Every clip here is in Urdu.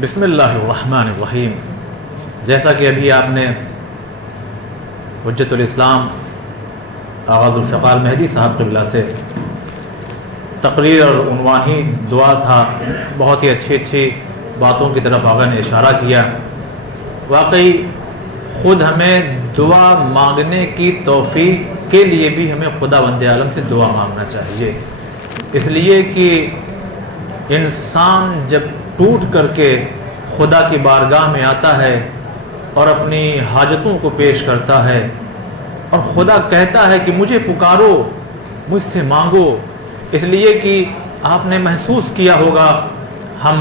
بسم اللہ الرحمن الرحیم۔ جیسا کہ ابھی آپ نے حجت الاسلام آغاز الفقار مہدی صاحب قبلہ سے تقریر اور عنوان ہی دعا تھا، بہت ہی اچھی باتوں کی طرف آقا نے اشارہ کیا۔ واقعی خود ہمیں دعا مانگنے کی توفیق کے لیے بھی ہمیں خداوند عالم سے دعا مانگنا چاہیے، اس لیے کہ انسان جب ٹوٹ کر کے خدا کی بارگاہ میں آتا ہے اور اپنی حاجتوں کو پیش کرتا ہے اور خدا کہتا ہے کہ مجھے پکارو، مجھ سے مانگو، اس لیے کہ آپ نے محسوس کیا ہوگا، ہم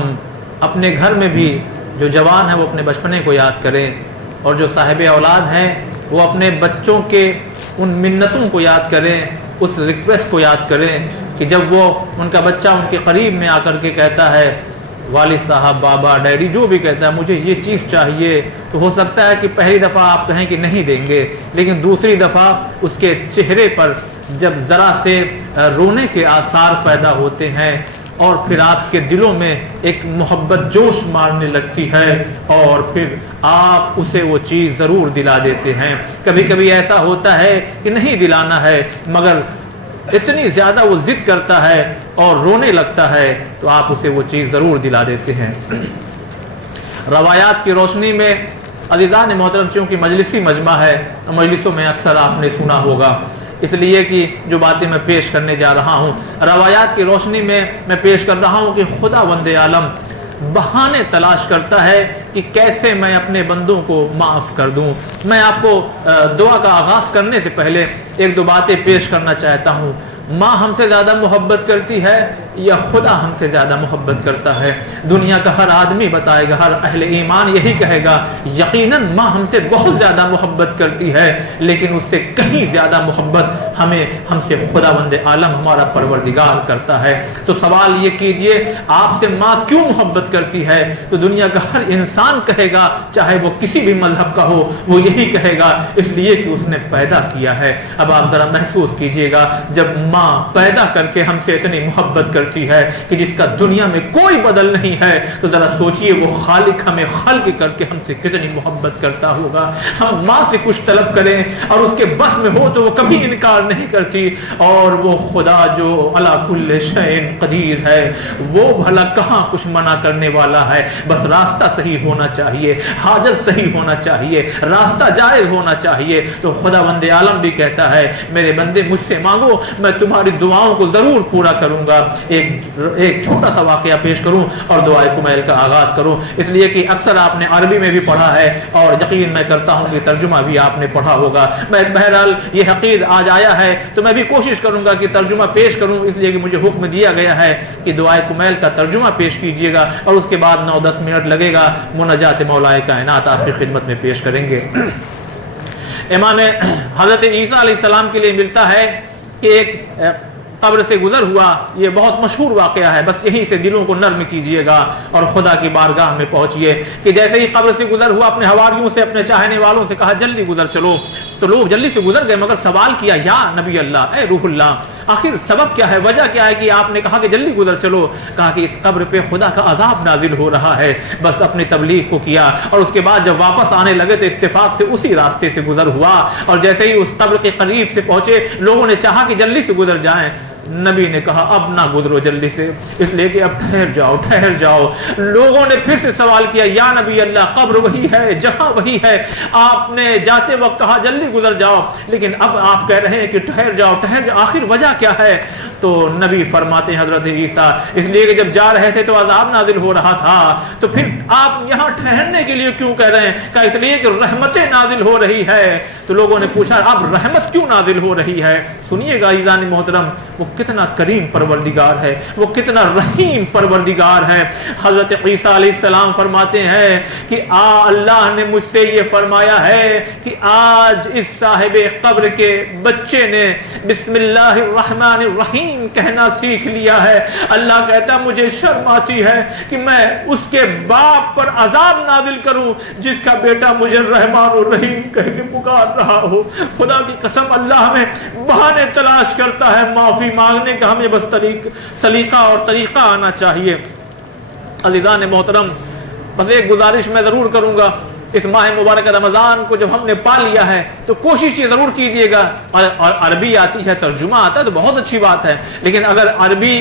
اپنے گھر میں بھی جو جوان ہیں وہ اپنے بچپنے کو یاد کریں، اور جو صاحب اولاد ہیں وہ اپنے بچوں کے ان منتوں کو یاد کریں، اس ریکویسٹ کو یاد کریں کہ جب وہ ان کا بچہ ان کے قریب میں آ کر کے کہتا ہے والد صاحب، بابا، ڈیڈی، جو بھی کہتا ہے مجھے یہ چیز چاہیے، تو ہو سکتا ہے کہ پہلی دفعہ آپ کہیں کہ نہیں دیں گے، لیکن دوسری دفعہ اس کے چہرے پر جب ذرا سے رونے کے آثار پیدا ہوتے ہیں اور پھر آپ کے دلوں میں ایک محبت جوش مارنے لگتی ہے اور پھر آپ اسے وہ چیز ضرور دلا دیتے ہیں۔ کبھی کبھی ایسا ہوتا ہے کہ نہیں دلانا ہے، مگر اتنی زیادہ وہ ضد کرتا ہے اور رونے لگتا ہے تو آپ اسے وہ چیز ضرور دلا دیتے ہیں۔ روایات کی روشنی میں عزیزان محترم، چونکہ مجلسی مجمع ہے، مجلسوں میں اکثر آپ نے سنا ہوگا، اس لیے کہ جو باتیں میں پیش کرنے جا رہا ہوں روایات کی روشنی میں پیش کر رہا ہوں کہ خداوند عالم بہانے تلاش کرتا ہے کہ کیسے میں اپنے بندوں کو معاف کر دوں۔ میں آپ کو دعا کا آغاز کرنے سے پہلے ایک دو باتیں پیش کرنا چاہتا ہوں۔ ماں ہم سے زیادہ محبت کرتی ہے یا خدا ہم سے زیادہ محبت کرتا ہے؟ دنیا کا ہر آدمی بتائے گا، ہر اہل ایمان یہی کہے گا، یقیناً ماں ہم سے بہت زیادہ محبت کرتی ہے، لیکن اس سے کہیں زیادہ محبت ہم سے خداوند عالم ہمارا پروردگار کرتا ہے۔ تو سوال یہ کیجئے، آپ سے ماں کیوں محبت کرتی ہے؟ تو دنیا کا ہر انسان کہے گا، چاہے وہ کسی بھی مذہب کا ہو، وہ یہی کہے گا، اس لیے کہ اس نے پیدا کیا ہے۔ اب آپ ذرا محسوس کیجئے گا، جب ماں پیدا کر کے ہم سے اتنی محبت کرتی ہے کہ جس کا دنیا میں کوئی بدل نہیں ہے، تو ذرا سوچئے وہ خالق ہمیں خلق کر کے ہم سے کتنی محبت کرتا ہوگا۔ ہم ماں سے کچھ طلب کریں اور اس کے بس میں ہو تو وہ کبھی انکار نہیں کرتی، اور وہ خدا جو علی کل شیء قدیر ہے، وہ بھلا کہاں کچھ منع کرنے والا ہے؟ بس راستہ صحیح ہونا چاہیے، حاجت صحیح ہونا چاہیے، راستہ جائز ہونا چاہیے۔ تو خداوند عالم بھی کہتا ہے میرے بندے مجھ سے مانگو، میں تمہاری دعاؤں کو ضرور پورا کروں گا۔ ایک چھوٹا سا واقعہ پیش کروں اور دعائے کمیل کا آغاز کروں، اس لیے کہ اکثر آپ نے عربی میں بھی پڑھا ہے اور یقین میں کرتا ہوں کہ ترجمہ بھی آپ نے پڑھا ہوگا۔ میں بہرحال یہ حقیر آج آیا ہے تو میں بھی کوشش کروں گا کہ ترجمہ پیش کروں، اس لیے کہ مجھے حکم دیا گیا ہے کہ دعائے کمیل کا ترجمہ پیش کیجیے گا، اور اس کے بعد 9-10 منٹ لگے گا، مناجات مولا کائنات آپ کی خدمت میں پیش کریں گے۔ امام حضرت عیسیٰ علیہ السلام کے لیے ملتا ہے کہ ایک قبر سے گزر ہوا، یہ بہت مشہور واقعہ ہے، بس یہیں سے دلوں کو نرم کیجئے گا اور خدا کی بارگاہ میں پہنچیے کہ جیسے ہی قبر سے گزر ہوا اپنے حواریوں سے، اپنے چاہنے والوں سے کہا جلدی گزر چلو، تو لوگ جلدی سے گزر گئے، مگر سوال کیا یا نبی اللہ، اے روح اللہ، آخر سبب کیا ہے، وجہ کیا ہے کہ آپ نے کہا کہ جلدی گزر چلو؟ کہا کہ اس قبر پہ خدا کا عذاب نازل ہو رہا ہے۔ بس اپنی تبلیغ کو کیا، اور اس کے بعد جب واپس آنے لگے تو اتفاق سے اسی راستے سے گزر ہوا، اور جیسے ہی اس قبر کے قریب سے پہنچے لوگوں نے چاہا کہ جلدی سے گزر جائیں، نبی نے کہا اب نہ گزرو جلدی سے، اس لیے کہ اب ٹھہر جاؤ۔ لوگوں نے پھر سے سوال کیا یا نبی اللہ، قبر وہی ہے، جہاں وہی ہے، آپ نے جاتے وقت کہا جلدی گزر جاؤ، لیکن اب آپ کہہ رہے ہیں کہ ٹھہر جاؤ، آخر وجہ کیا ہے؟ تو نبی فرماتے ہیں حضرت عیسیٰ، اس لیے کہ جب جا رہے تھے تو عذاب نازل ہو رہا تھا، تو پھر آپ یہاں ٹھہرنے کے لیے کیوں کہہ رہے ہیں؟ کہا اس لیے کہ رحمتیں نازل ہو رہی ہے۔ تو لوگوں نے پوچھا اب رحمت کیوں نازل ہو رہی ہے؟ سنیے گا عزیزان محترم، وہ کتنا کریم پروردگار ہے، وہ کتنا رحیم پروردگار ہے۔ حضرت عیسیٰ علیہ السلام فرماتے ہیں کہ اللہ نے مجھ سے یہ فرمایا ہے کہ آج اس صاحب قبر کے بچے نے بسم اللہ الرحمن الرحیم کہنا سیکھ لیا ہے۔ اللہ کہتا مجھے شرم آتی ہے کہ میں اس کے باپ پر عذاب نازل کروں جس کا بیٹا مجھے رحمان الرحیم کہہ کے پکار رہا ہو۔ خدا کی قسم اللہ ہمیں بہانے تلاش کرتا ہے معافی مانگنے کا، ہمیں بس سلیقہ اور طریقہ آنا چاہیے۔ عزیزان محترم، بس ایک گزارش میں ضرور کروں گا، اس ماہ مبارک رمضان کو جب ہم نے پا لیا ہے تو کوشش یہ ضرور کیجئے گا، اور عربی آتی ہے، ترجمہ آتا ہے تو بہت اچھی بات ہے، لیکن اگر عربی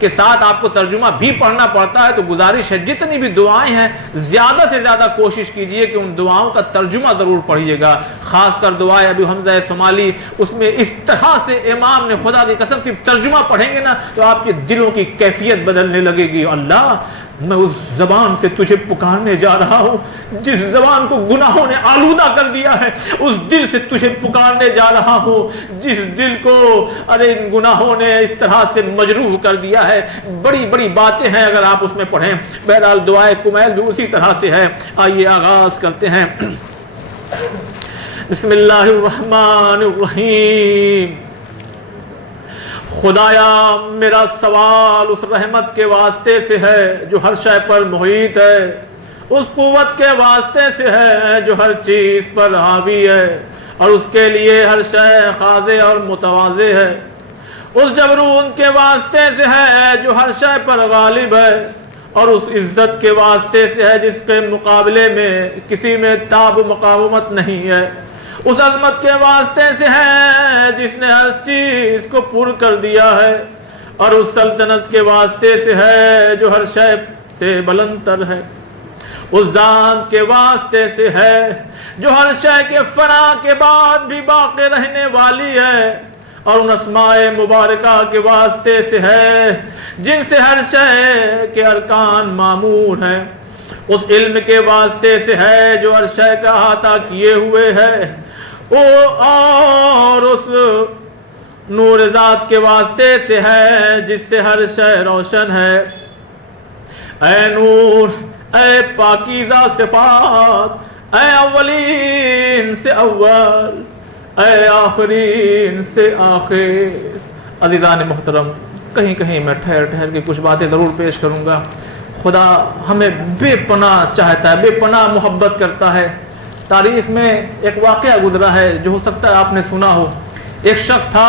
کے ساتھ آپ کو ترجمہ بھی پڑھنا پڑتا ہے تو گزارش ہے جتنی بھی دعائیں ہیں زیادہ سے زیادہ کوشش کیجئے کہ ان دعاؤں کا ترجمہ ضرور پڑھیے گا، خاص کر دعائے ابو حمزہ صومالی، اس میں اس طرح سے امام نے خدا کی قسم صرف ترجمہ پڑھیں گے نا تو آپ کے دلوں کی کیفیت بدلنے لگے گی۔ اللہ میں اس زبان سے تجھے پکارنے جا رہا ہوں جس زبان کو گناہوں نے آلودہ کر دیا ہے، اس دل سے تجھے پکارنے جا رہا ہوں جس دل کو ان گناہوں نے اس طرح سے مجروح کر دیا ہے۔ بڑی بڑی باتیں ہیں اگر آپ اس میں پڑھیں۔ بہرحال دعائے کمیل بھی اسی طرح سے ہے۔ آئیے آغاز کرتے ہیں۔ بسم اللہ الرحمن الرحیم۔ خدایا میرا سوال اس رحمت کے واسطے سے ہے جو ہر شے پر محیط ہے، اس قوت کے واسطے سے ہے جو ہر چیز پر حاوی ہے، اور اس کے لیے ہر شے خاضع اور متواضع ہے، اس جبروت کے واسطے سے ہے جو ہر شے پر غالب ہے، اور اس عزت کے واسطے سے ہے جس کے مقابلے میں کسی میں تاب و مقاومت نہیں ہے، اس عظمت کے واسطے سے ہے جس نے ہر چیز کو پر کر دیا ہے، اور اس سلطنت کے واسطے سے ہے جو ہر شے سے بلند تر ہے، اس ذات کے واسطے سے ہے جو ہر شے کے فنا کے بعد بھی باقی رہنے والی ہے، اور ان اسماء مبارکہ کے واسطے سے ہے جن سے ہر شے کے ارکان معمور ہیں، اس علم کے واسطے سے ہے جو ہر شے کا احاطہ کیے ہوئے ہے، اور اس نور ذات کے واسطے سے ہے جس سے ہر شے روشن ہے۔ اے نور، اے پاکیزہ صفات، اے اولین سے اول، اے آخرین سے آخر۔ عزیزان محترم، کہیں کہیں میں ٹھہر ٹھہر کے کچھ باتیں ضرور پیش کروں گا۔ خدا ہمیں بے پناہ چاہتا ہے، بے پناہ محبت کرتا ہے۔ تاریخ میں ایک واقعہ گزرا ہے جو ہو سکتا ہے آپ نے سنا ہو۔ ایک شخص تھا،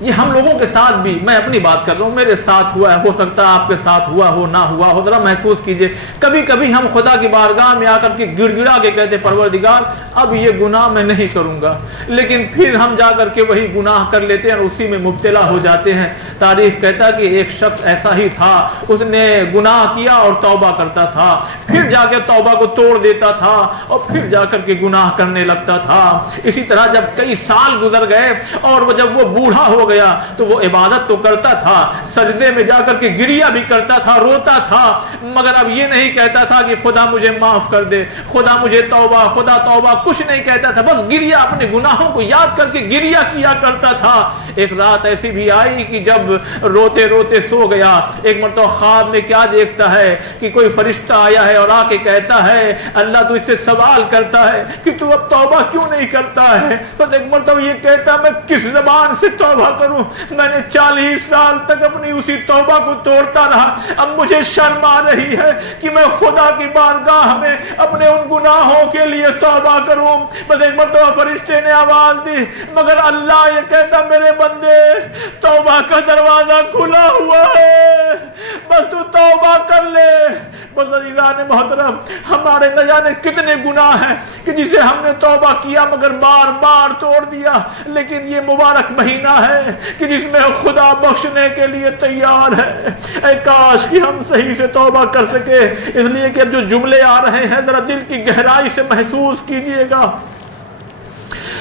یہ ہم لوگوں کے ساتھ بھی، میں اپنی بات کر رہا ہوں، میرے ساتھ ہوا ہے، ہو سکتا ہے آپ کے ساتھ ہوا ہو، نہ ہوا ہو، ذرا محسوس کیجئے۔ کبھی کبھی ہم خدا کی بارگاہ میں آ کر کے گڑ گڑا کے کہتے پروردگار اب یہ گناہ میں نہیں کروں گا، لیکن پھر ہم جا کر کے وہی گناہ کر لیتے ہیں اور اسی میں مبتلا ہو جاتے ہیں۔ تاریخ کہتا ہے کہ ایک شخص ایسا ہی تھا، اس نے گناہ کیا اور توبہ کرتا تھا، پھر جا کے توبہ کو توڑ دیتا تھا اور پھر جا کر کے گناہ کرنے لگتا تھا۔ اسی طرح جب کئی سال گزر گئے اور جب وہ بوڑھا ہو گیا تو وہ عبادت تو کرتا تھا، سجدے میں جا کر کے گریہ بھی کرتا تھا، روتا تھا، مگر اب یہ نہیں کہتا تھا کہ خدا مجھے معاف کر دے، خدا مجھے توبہ، خدا توبہ، کچھ نہیں کہتا تھا، بس گریہ، اپنے گناہوں کو یاد کر کے گریہ کیا کرتا تھا۔ ایک رات ایسی بھی آئی کہ جب روتے روتے سو گیا، ایک مرتبہ خواب میں کیا دیکھتا ہے کہ کوئی فرشتہ آیا ہے اور آ کے کہتا ہے اللہ تو اس سے سوال کرتا ہے کہ تو اب توبہ کیوں نہیں کرتا ہے؟ بس ایک مرتبہ یہ کہتا میں کس زبان سے توبہ کروں، میں نے 40 سال تک اپنی اسی توبہ کو توڑتا رہا، اب مجھے شرم آ رہی ہے کہ میں خدا کی بارگاہ میں اپنے ان گناہوں کے لیے توبہ کروں۔ بس ایک مرتبہ فرشتے نے آواز دی، مگر اللہ یہ کہتا میرے بندے توبہ کا دروازہ کھلا ہوا ہے، بس تو توبہ کر لے۔ بس عزیزان محترم، ہمارے نہ جانے کتنے گناہ ہیں کہ جسے ہم نے توبہ کیا مگر بار بار توڑ دیا، لیکن یہ مبارک مہینہ ہے کہ جس میں خدا بخشنے کے لیے تیار ہے۔ اے کاش کہ ہم صحیح سے توبہ کر سکے، اس لیے کہ جو جملے آ رہے ہیں ذرا دل کی گہرائی سے محسوس کیجئے گا۔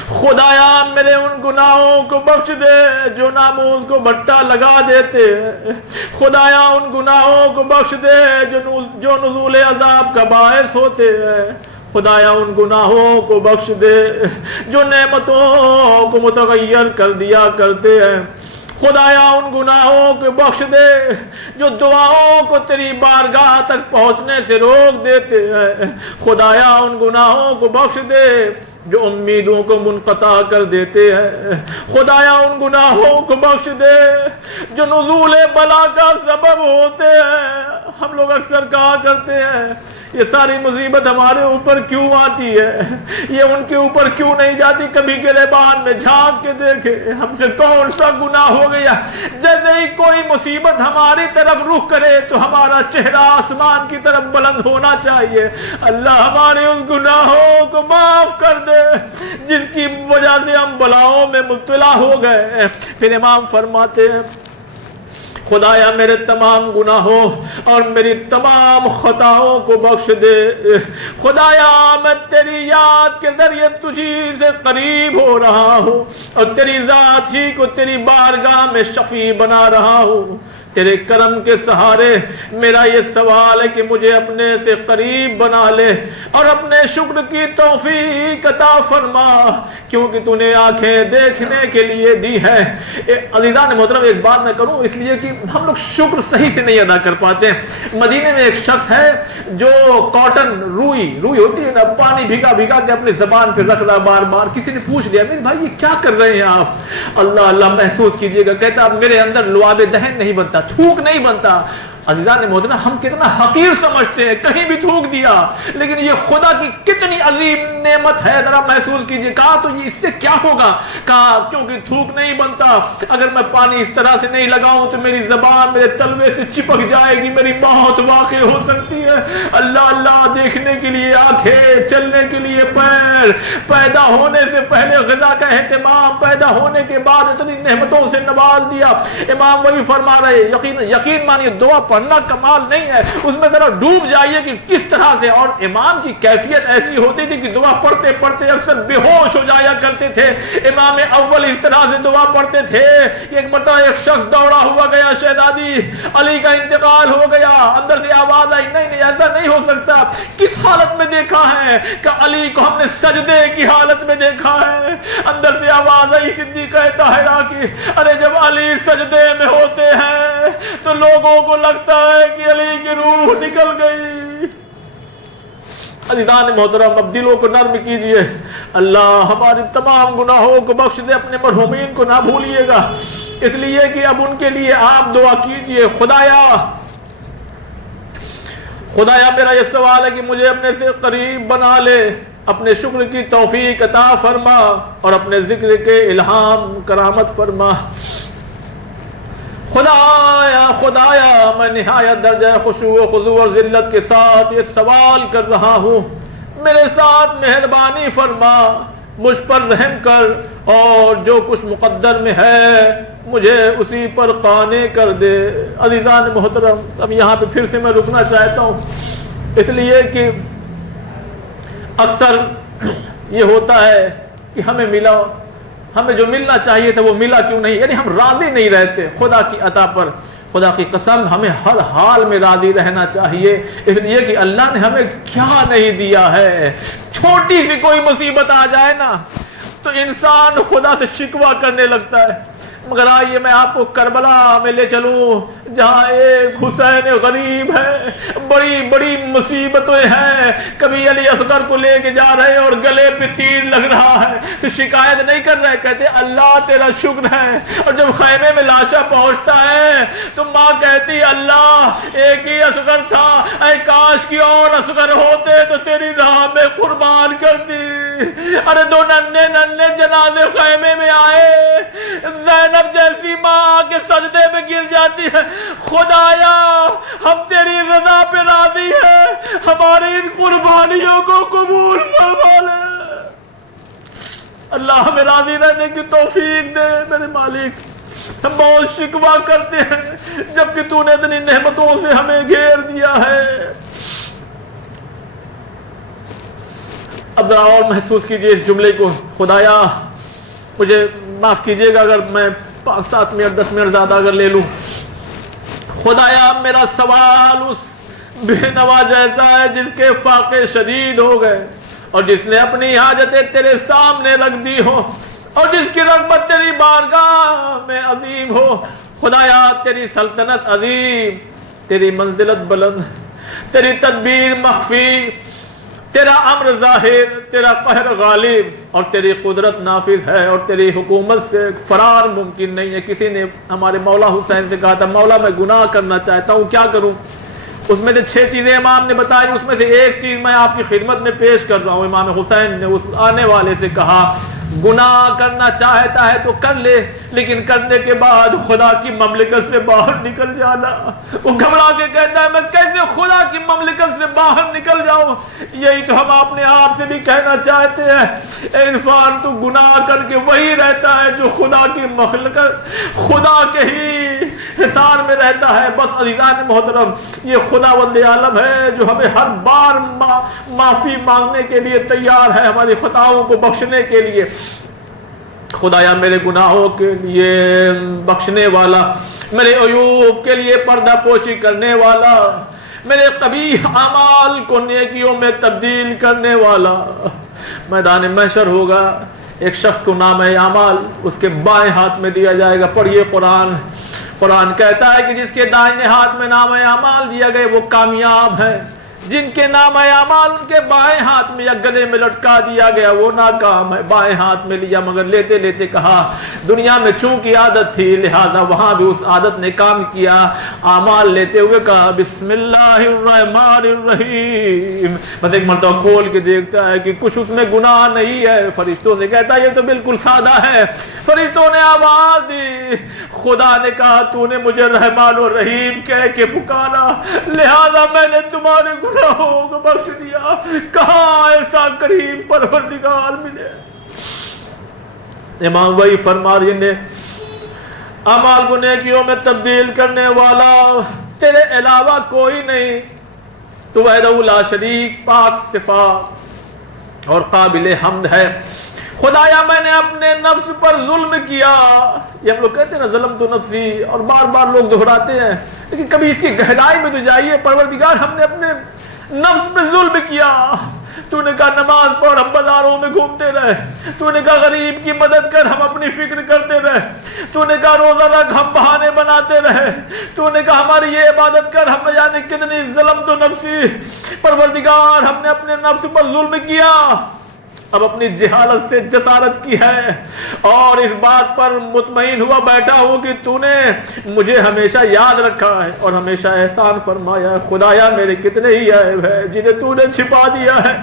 خدایا میرے ان گناہوں کو بخش دے جو ناموس کو بھٹا لگا دیتے ہیں، خدایا ان گناہوں کو بخش دے جو نزول عذاب کا باعث ہوتے ہیں، خدایا ان گناہوں کو بخش دے جو نعمتوں کو متغیر کر دیا کرتے ہیں، خدایا ان گناہوں کو بخش دے جو دعاؤں کو تیری بارگاہ تک پہنچنے سے روک دیتے ہیں، خدایا ان گناہوں کو بخش دے جو امیدوں کو منقطع کر دیتے ہیں، خدایا ان گناہوں کو بخش دے جو نزول بلا کا سبب ہوتے ہیں۔ ہم لوگ اکثر کہا کرتے ہیں یہ ساری مصیبت ہمارے اوپر کیوں آتی ہے؟ یہ ان کے اوپر کیوں نہیں جاتی؟ کبھی گریبان میں جھانک کے دیکھے ہم سے کون سا گناہ ہو گیا؟ جیسے ہی کوئی مصیبت ہماری طرف رخ کرے تو ہمارا چہرہ آسمان کی طرف بلند ہونا چاہیے۔ اللہ ہمارے اس گناہوں کو معاف کر دے جس کی وجہ سے ہم بلاؤں میں مبتلا ہو گئے۔ پھر امام فرماتے ہیں خدایا میرے تمام گناہوں اور میری تمام خطاؤں کو بخش دے۔ خدایا میں تیری یاد کے ذریعے تجھی سے قریب ہو رہا ہوں اور تیری ذات ہی کو تیری بارگاہ میں شفیع بنا رہا ہوں۔ تیرے کرم کے سہارے میرا یہ سوال ہے کہ مجھے اپنے سے قریب بنا لے اور اپنے شکر کی توفیق عطا فرما، کیونکہ تو نے آنکھیں دیکھنے کے لیے دی ہے۔ عزیزان محترم ایک بات میں کروں، اس لیے کہ ہم لوگ شکر صحیح سے نہیں ادا کر پاتے ہیں۔ مدینے میں ایک شخص ہے جو کاٹن روئی ہوتی ہے نا، پانی بھیگا بھیگا کے اپنی زبان پہ رکھ رہا بار بار۔ کسی نے پوچھ لیا میرے بھائی یہ کیا کر رہے ہیں آپ؟ اللہ اللہ محسوس کیجئے گا، کہتا میرے اندر لعاب دہن نہیں بنتا، تھوک نہیں بنتا۔ عزیزان محترم ہم کتنا حقیر سمجھتے ہیں، کہیں بھی تھوک دیا، لیکن یہ خدا کی کتنی عظیم نعمت ہے، ذرا محسوس کیجئے۔ کہا تو یہ اس سے کیا ہوگا؟ کہا کیونکہ تھوک نہیں بنتا، اگر میں پانی اس طرح سے نہیں لگاؤں تو میری زبان میرے تلوے سے چپک جائے گی، میری موت واقع ہو سکتی ہے۔ اللہ اللہ دیکھنے کے لیے آنکھیں، چلنے کے لیے پیر، پیدا ہونے سے پہلے غذا کا اہتمام، پیدا ہونے کے بعد اتنی نعمتوں سے نواز دیا۔ امام وہی فرما رہے یقین مانیے دعا پڑھنا کمال نہیں ہے، اس میں ذرا ڈوب جائیے کہ کس طرح سے۔ اور امام کی کیفیت ایسی ہوتی تھی کہ دعا پڑھتے پڑھتے اکثر بے ہوش ہو جایا کرتے تھے۔ امام اول اس طرح سے دعا پڑھتے تھے۔ ایک مرتبہ ایک شخص دوڑا ہوا گیا، شہزادی علی کا انتقال ہو گیا۔ اندر سے آواز آئی نہیں ایسا نہیں ہو سکتا۔ کس حالت میں دیکھا ہے؟ کہ علی کو ہم نے سجدے کی حالت میں دیکھا ہے۔ اندر سے آواز آئی صدیقہ طاہرہ کی، ارے جب علی سجدے میں ہوتے ہیں تو لوگوں کو لگتا ہے کہ علی کی روح نکل گئی۔ عزیزان محترم اب دلوں کو نرم کیجئے، اللہ ہماری تمام گناہوں کو بخش دے، اپنے مرحومین کو نہ بھولیے گا، اس لیے کہ اب ان کے لیے آپ دعا کیجئے۔ خدایا میرا یہ سوال ہے کہ مجھے اپنے سے قریب بنا لے، اپنے شکر کی توفیق عطا فرما اور اپنے ذکر کے الہام کرامت فرما۔ خدایا میں نہایت درجہ خشوع و خضوع اور ذلت کے ساتھ یہ سوال کر رہا ہوں، میرے ساتھ مہربانی فرما، مجھ پر رحم کر اور جو کچھ مقدر میں ہے مجھے اسی پر قانع کر دے۔ عزیزان محترم اب یہاں پہ پھر سے میں رکنا چاہتا ہوں، اس لیے کہ اکثر یہ ہوتا ہے کہ ہمیں جو ملنا چاہیے تھا وہ ملا کیوں نہیں، یعنی ہم راضی نہیں رہتے خدا کی عطا پر۔ خدا کی قسم ہمیں ہر حال میں راضی رہنا چاہیے، اس لیے کہ اللہ نے ہمیں کیا نہیں دیا ہے۔ چھوٹی سی کوئی مصیبت آ جائے نا تو انسان خدا سے شکوہ کرنے لگتا ہے۔ مگر آئیے میں آپ کو کربلا میں لے چلوں جہاں ایک حسین غریب ہے، بڑی بڑی مصیبتیں ہیں، کبھی علی اصغر کو لے کے جا رہے اور گلے پہ تیر لگ رہا ہے تو شکایت نہیں کر رہے، کہتے اللہ تیرا شکر ہے۔ اور جب خیمے میں لاشا پہنچتا ہے تو ماں کہتی اللہ ایک ہی اصغر تھا، اے کاش کی اور اصغر ہوتے تو تیری راہ میں قربان کرتی۔ ارے دو ننھے ننھے جنازے خیمے میں آئے، زینب جیسی ماں آ کے سجدے میں گر جاتی ہے، خدایا ہم تیری رضا پہ راضی ہیں، ہماری ان قربانیوں کو قبول فرما لے۔ اللہ ہمیں راضی رہنے کی توفیق دے میرے مالک۔ ہم بہت شکوہ کرتے ہیں جبکہ تو نے اتنی نعمتوں سے ہمیں گھیر دیا ہے۔ اب ذرا اور محسوس کیجئے اس جملے کو، خدایا مجھے معاف کیجئے گا اگر میں 5-7 منٹ 10 منٹ زیادہ اگر لے لوں۔ خدایا میرا سوال اس بے نوا جیسا ہے جس کے فاقے شدید ہو گئے اور جس نے اپنی حاجتیں تیرے سامنے رکھ دی ہو اور جس کی رغبت تیری بارگاہ میں عظیم ہو۔ خدایا تیری سلطنت عظیم، تیری منزلت بلند، تیری تدبیر مخفی، تیرا امر ظاہر، تیرا قہر غالب اور تیری قدرت نافذ ہے، اور تیری حکومت سے فرار ممکن نہیں ہے۔ کسی نے ہمارے مولا حسین سے کہا تھا مولا میں گناہ کرنا چاہتا ہوں کیا کروں؟ اس میں سے 6 چیزیں امام نے بتائی، اس میں سے ایک چیز میں آپ کی خدمت میں پیش کر رہا ہوں۔ امام حسین نے اس آنے والے سے کہا گناہ کرنا چاہتا ہے تو کر لے، لیکن کرنے کے بعد خدا کی مملکت سے باہر نکل جانا۔ وہ گھبرا کے کہتا ہے میں کیسے خدا کی مملکت سے باہر نکل جاؤں؟ یہی تو ہم اپنے آپ سے بھی کہنا چاہتے ہیں، اے انسان تو گناہ کر کے وہی رہتا ہے جو خدا کی مخلوقات، خدا کے ہی حصار میں رہتا ہے۔ بس عزیزان محترم، یہ خداوند عالم ہے جو ہمیں ہر بار معافی مانگنے کے لیے تیار ہے، ہماری خطاؤں کو بخشنے کے لیے۔ خدایا میرے گناہوں کے لیے بخشنے والا، میرے عیوب کے لیے پردہ پوشی کرنے والا، میرے قبیح اعمال کو نیکیوں میں تبدیل کرنے والا۔ میدان محشر ہوگا، ایک شخص کو نام اعمال اس کے بائیں ہاتھ میں دیا جائے گا۔ پڑھیے قرآن کہتا ہے کہ جس کے دائیں ہاتھ میں نام اعمال دیا گئے وہ کامیاب ہیں، جن کے نام اعمال ان کے بائیں ہاتھ میں یا گلے میں لٹکا دیا گیا وہ ناکام ہے۔ بائیں ہاتھ میں لیا، مگر لیتے لیتے کہا دنیا میں چونکہ عادت تھی لہذا وہاں بھی اس عادت نے کام کیا۔ اعمال لیتے ہوئے کہا بسم اللہ الرحمن الرحیم، بس ایک مرتبہ کھول کے دیکھتا ہے کہ کچھ اس میں گناہ نہیں ہے۔ فرشتوں سے کہتا ہے یہ تو بالکل سادہ ہے۔ فرشتوں نے آواز دی، خدا نے کہا تو نے مجھے رحمان و رحیم کہہ کے پکارا لہذا میں نے تمہارے گناہوں کو بخش دیا۔ کہاں ایسا کریم پروردگار ملے؟ امام وہی فرما رہے ہیں اعمال کو نیکیوں میں تبدیل کرنے والا تیرے علاوہ کوئی نہیں، تو وحدہ لا شریک، پاک صفات اور قابل حمد ہے۔ خدایا میں نے اپنے نفس پر ظلم کیا۔ یہ ہم لوگ کہتے ہیں نا ظلم تو نفسی، اور بار بار لوگ دہراتے ہیں، لیکن کبھی اس کی گہرائی میں تو جائیے۔ پروردگار ہم نے اپنے نفس پہ ظلم کیا۔ تو نے کہا نماز پڑھ ہم بازاروں میں گھومتے رہے، تو نے کہا غریب کی مدد کر ہم اپنی فکر کرتے رہے، تو نے کہا روزہ رکھ ہم بہانے بناتے رہے، تو نے کہا ہماری یہ عبادت کر، ہم نہ جانے کتنی ظلم تو نفسی۔ پروردگار ہم نے اپنے نفس پر ظلم کیا، اب اپنی جہالت سے جسارت کی ہے اور اس بات پر مطمئن ہوا بیٹھا ہوں کہ تو نے مجھے ہمیشہ یاد رکھا ہے اور ہمیشہ احسان فرمایا ہے۔ خدایا میرے کتنے ہی عیب ہیں جنہیں تو نے چھپا دیا ہے،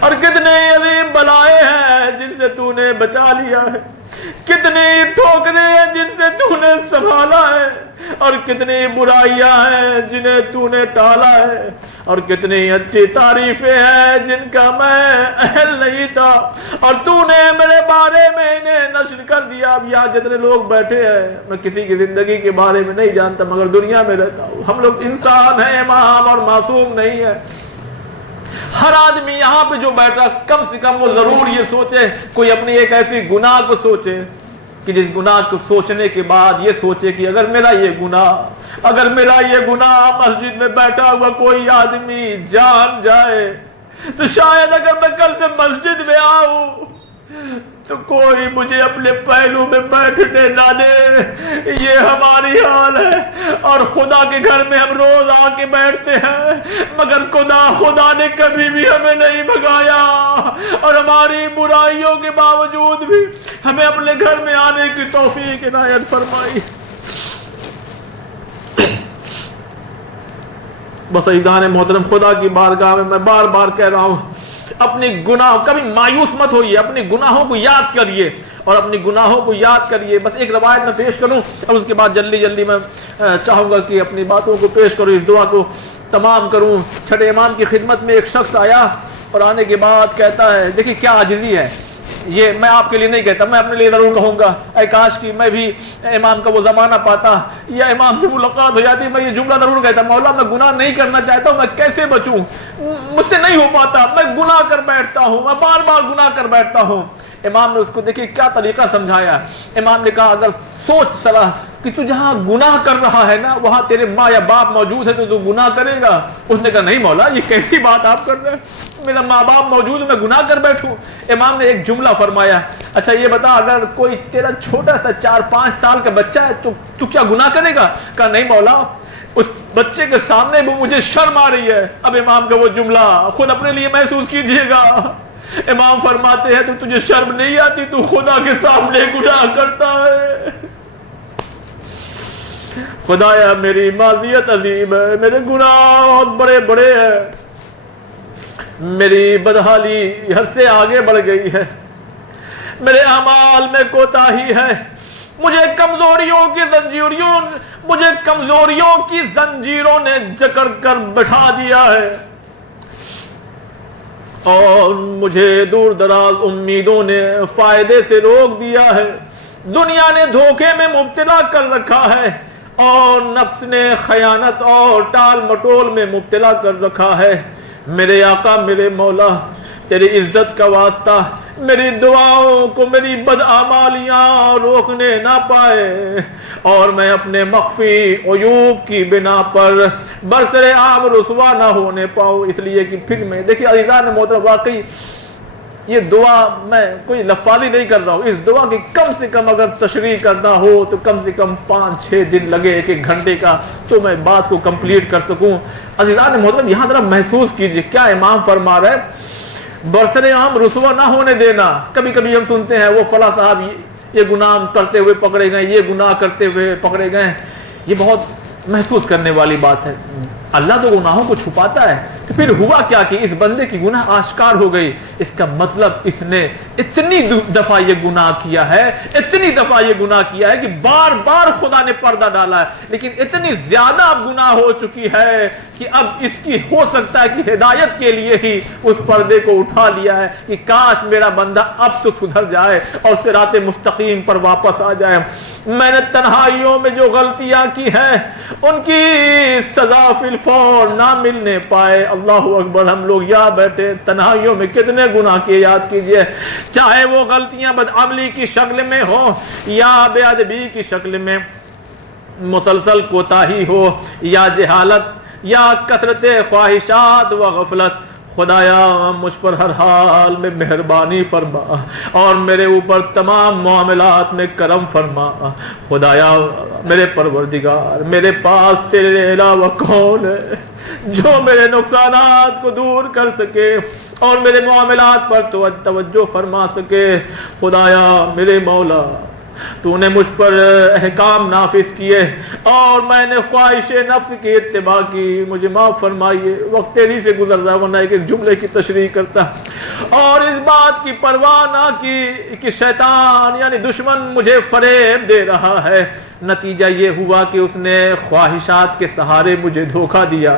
اور کتنے عظیم بلائے ہیں جن سے تو نے بچا لیا ہے، کتنی ٹھوکریں ہیں جن سے تو نے سنبھالا ہے، اور کتنی برائیاں ہیں جنہیں تو نے ٹالا ہے، اور کتنی اچھی تعریفیں ہیں جن کا میں اہل نہیں تھا، اور تو نے میرے بارے میں انہیں نشر کر دیا۔ اب یہاں جتنے لوگ بیٹھے ہیں میں کسی کی زندگی کے بارے میں نہیں جانتا مگر دنیا میں رہتا ہوں، ہم لوگ انسان ہیں، امام اور معصوم نہیں ہے۔ ہر آدمی یہاں پہ جو بیٹھا کم سے کم وہ ضرور یہ سوچے، کوئی اپنی ایک ایسی گناہ کو سوچے کہ جس گناہ کو سوچنے کے بعد یہ سوچے کہ اگر میرا یہ گناہ مسجد میں بیٹھا ہوا کوئی آدمی جان جائے تو شاید اگر میں کل سے مسجد میں آؤں تو کوئی مجھے اپنے پہلو میں بیٹھنے نہ دے۔ یہ ہماری حال ہے، اور خدا کے گھر میں ہم روز آ کے بیٹھتے ہیں مگر خدا نے کبھی بھی ہمیں نہیں بھگایا، اور ہماری برائیوں کے باوجود بھی ہمیں اپنے گھر میں آنے کی توفیق عنایت فرمائی۔ بس عزیزان محترم، خدا کی بارگاہ میں بار بار کہہ رہا ہوں اپنی گناہ کبھی مایوس مت ہوئیے، اپنی گناہوں کو یاد کریے اور اپنی گناہوں کو یاد کریے۔ بس ایک روایت میں پیش کروں اور اس کے بعد جلدی میں چاہوں گا کہ اپنی باتوں کو پیش کروں، اس دعا کو تمام کروں۔ چھٹے امام کی خدمت میں ایک شخص آیا اور آنے کے بعد کہتا ہے دیکھیے کیا عاجزی ہے، یہ میں آپ کے لیے نہیں کہتا، میں اپنے لیے ضرور کہوں گا، اے کاش کہ میں بھی امام کا وہ زمانہ پاتا یا امام سے ملاقات ہو جاتی، میں یہ جملہ ضرور کہتا مولا میں گناہ نہیں کرنا چاہتا ہوں، میں کیسے بچوں، مجھ سے نہیں ہو پاتا، میں گناہ کر بیٹھتا ہوں، میں بار بار گناہ کر بیٹھتا ہوں۔ امام نے اس کو دیکھیے کیا طریقہ سمجھایا۔ امام نے کہا اگر سوچ صلاح کہ تو جہاں گناہ کر رہا ہے نا وہاں تیرے ماں یا باپ موجود ہے تو گناہ کرے گا؟ اس نے کہا نہیں مولا یہ کیسی بات آپ کر رہے ہیں، میرا ماں باپ موجود ہے میں گناہ کر بیٹھوں؟ امام نے ایک جملہ فرمایا، اچھا یہ بتا اگر کوئی تیرا چھوٹا سا 4-5 سال کا بچہ ہے تو کیا گناہ کرے گا؟ کہا نہیں مولا اس بچے کے سامنے بھی مجھے شرم آ رہی ہے۔ اب امام کا وہ جملہ خود اپنے لیے محسوس کیجئے گا۔ امام فرماتے ہیں تو تجھے شرم نہیں آتی، تو خدا کے سامنے گناہ کرتا ہے۔ خدایا میری معصیت عظیم ہے، میرے گناہ بہت بڑے بڑے ہیں، میری بدحالی حد سے آگے بڑھ گئی ہے، میرے اعمال میں کوتاہی ہے، مجھے کمزوریوں کی زنجیروں نے جکڑ کر بٹھا دیا ہے، اور مجھے دور دراز امیدوں نے فائدے سے روک دیا ہے، دنیا نے دھوکے میں مبتلا کر رکھا ہے، اور نفس نے خیانت اور ٹال مٹول میں مبتلا کر رکھا ہے۔ میرے آقا میرے مولا، تیری عزت کا واسطہ میری دعاؤں کو میری بدعمالیاں روکنے نہ پائے، اور میں اپنے مخفی عیوب کی بنا پر برسر عام رسوا نہ ہونے پاؤں، اس لیے کہ پھر میں دیکھیے عزیزان محترم، واقعی یہ دعا میں کوئی لفاظی نہیں کر رہا ہوں، اس دعا کی کم سے کم اگر تشریح کرنا ہو تو کم سے کم 5-6 دن لگے، ایک گھنٹے کا، تو میں بات کو کمپلیٹ کر سکوں۔ عزیزان محترم یہاں ذرا محسوس کیجئے کیا امام فرما رہے ہیں، برسر عام رسوا نہ ہونے دینا۔ کبھی کبھی ہم سنتے ہیں وہ فلاں صاحب یہ گناہ کرتے ہوئے پکڑے گئے، یہ گناہ کرتے ہوئے پکڑے گئے، یہ بہت محسوس کرنے والی بات ہے۔ اللہ تو گناہوں کو چھپاتا ہے، پھر ہوا کیا کہ اس بندے کی گناہ آشکار ہو گئی، اس کا مطلب اس نے اتنی دفعہ یہ گناہ کیا ہے، اتنی دفعہ یہ گناہ کیا ہے کہ بار بار خدا نے پردہ ڈالا ہے، لیکن اتنی زیادہ اب گناہ ہو چکی ہے کہ اب اس کی ہو سکتا ہے کہ ہدایت کے لیے ہی اس پردے کو اٹھا لیا ہے کہ کاش میرا بندہ اب تو سدھر جائے اور صراط مستقیم پر واپس آ جائے۔ میں نے تنہائیوں میں جو غلطیاں کی ہیں ان کی سزا فی الفور نہ ملنے پائے۔ اللہ اکبر، ہم لوگ یا بیٹھے تنہائیوں میں کتنے گناہ کیے، یاد کیجئے، چاہے وہ غلطیاں بدعملی کی شکل میں ہو یا بے ادبی کی شکل میں، مسلسل کوتاہی ہو یا جہالت یا کثرت خواہشات و غفلت، خدایا مجھ پر ہر حال میں مہربانی فرما اور میرے اوپر تمام معاملات میں کرم فرما۔ خدایا میرے پروردگار، میرے پاس تیرے علاوہ کون ہے جو میرے نقصانات کو دور کر سکے اور میرے معاملات پر توجہ فرما سکے۔ خدایا میرے مولا، تو نے مجھ پر احکام نافذ کیے اور میں نے خواہش نفس کی اتباع کی، مجھے معاف فرمائیے، وقت تیری سے گزر رہا ورنہ ایک جملے کی تشریح کرتا، اور اس بات کی پرواہ نہ کی کہ شیطان یعنی دشمن مجھے فریب دے رہا ہے۔ نتیجہ یہ ہوا کہ اس نے خواہشات کے سہارے مجھے دھوکہ دیا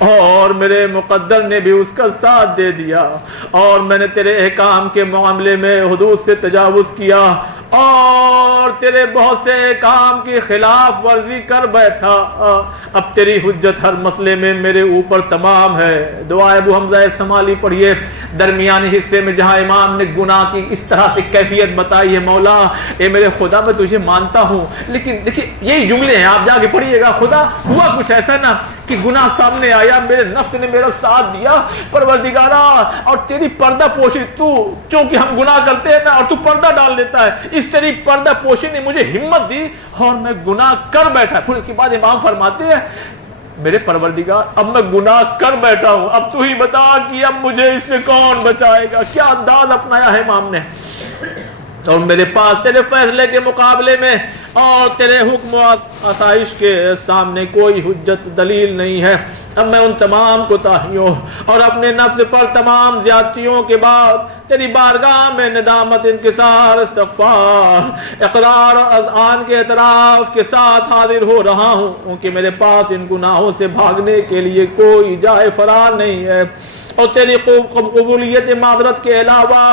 اور میرے مقدر نے بھی اس کا ساتھ دے دیا، اور میں نے تیرے احکام کے معاملے میں حدود سے تجاوز کیا اور تیرے بہت سے کام کی خلاف ورزی کر بیٹھا۔ اب تیری حجت ہر مسئلے میں میرے اوپر تمام ہے۔ دعا ابو حمزہ سمالی پڑھیے درمیانی حصے میں جہاں امام نے گناہ کی اس طرح سے کیفیت بتائی ہے۔ مولا اے میرے خدا، میں تجھے مانتا ہوں، لیکن دیکھیے یہی جملے ہیں، آپ جا کے پڑھیے گا، خدا ہوا کچھ ایسا نا کہ گناہ سامنے آیا، میرے نفس نے میرا ساتھ دیا، پروردگارا، اور تیری پردہ پوشی، تو چونکہ ہم گناہ کرتے ہیں نا اور تو پردہ ڈال دیتا ہے، اس تیری پردہ پوشی نے مجھے ہمت دی اور میں گناہ کر بیٹھا۔ پھر اس کے بعد امام فرماتے ہیں میرے پروردگار اب میں گناہ کر بیٹھا ہوں، اب تو ہی بتا کہ اب مجھے اس سے کون بچائے گا۔ کیا انداز اپنایا ہے امام نے، اور میرے پاس تیرے فیصلے کے مقابلے میں اور تیرے حکم و آسائش کے سامنے کوئی حجت دلیل نہیں ہے۔ اب میں ان تمام کوتاہیوں اور اپنے نفس پر تمام زیادتیوں کے بعد تیری بارگاہ میں ندامت، انکسار، استغفار، اقرار اور اذعان کے اعتراف کے ساتھ حاضر ہو رہا ہوں، کیونکہ میرے پاس ان گناہوں سے بھاگنے کے لیے کوئی جائے فرار نہیں ہے، اور تیری قبولیت معذرت کے علاوہ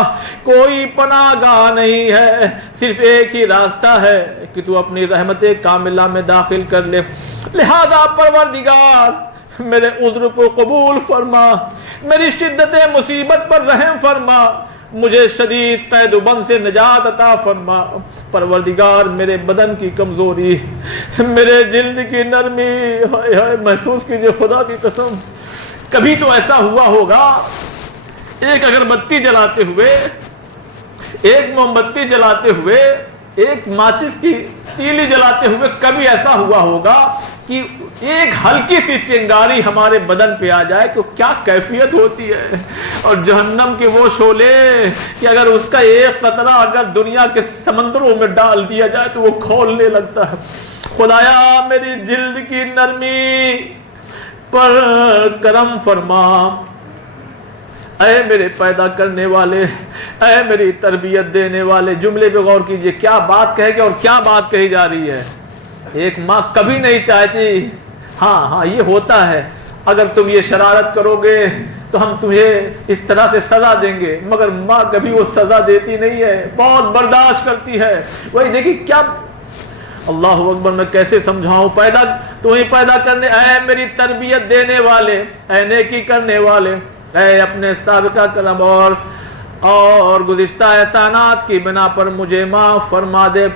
کوئی پناہ گاہ نہیں ہے۔ صرف ایک ہی راستہ ہے کہ تو اپنی رحمت کاملہ میں داخل کر لے، لہذا پروردگار میرے عذر کو قبول فرما، میری شدت مصیبت پر رحم فرما، مجھے شدید قید و بند سے نجات عطا فرما۔ پروردگار میرے بدن کی کمزوری، میرے جلد کی نرمی، ہائے ہائے محسوس کیجئے، خدا کی قسم کبھی تو ایسا ہوا ہوگا، ایک اگربتی جلاتے ہوئے، ایک موم بتی جلاتے ہوئے، ایک ماچس کی تیلی جلاتے ہوئے کبھی ایسا ہوا ہوگا کہ ایک ہلکی سی چنگاری ہمارے بدن پہ آ جائے تو کیا کیفیت ہوتی ہے. اور جہنم کے وہ شعلے کہ اگر اس کا ایک قطرہ اگر دنیا کے سمندروں میں ڈال دیا جائے تو وہ کھولنے لگتا ہے. خدایا میری جلد کی نرمی پر کرم فرما. اے میرے پیدا کرنے والے، اے میری تربیت دینے والے. جملے پہ غور کیجئے، کیا بات کہے گی اور کیا بات کہی جا رہی ہے. ایک ماں کبھی نہیں چاہتی، ہاں یہ ہوتا ہے، اگر تم یہ شرارت کرو گے تو ہم تمہیں اس طرح سے سزا دیں گے، مگر ماں کبھی وہ سزا دیتی نہیں ہے، بہت برداشت کرتی ہے. وہی دیکھیے کیا، اللہ اکبر، میں کیسے سمجھاؤں. تمہیں پیدا کرنے، اے میری تربیت دینے والے، اے نیکی کرنے والے، اے اپنے سابقہ کرم اور گزشتہ احسانات کی بنا پر مجھے معاف فرما دے.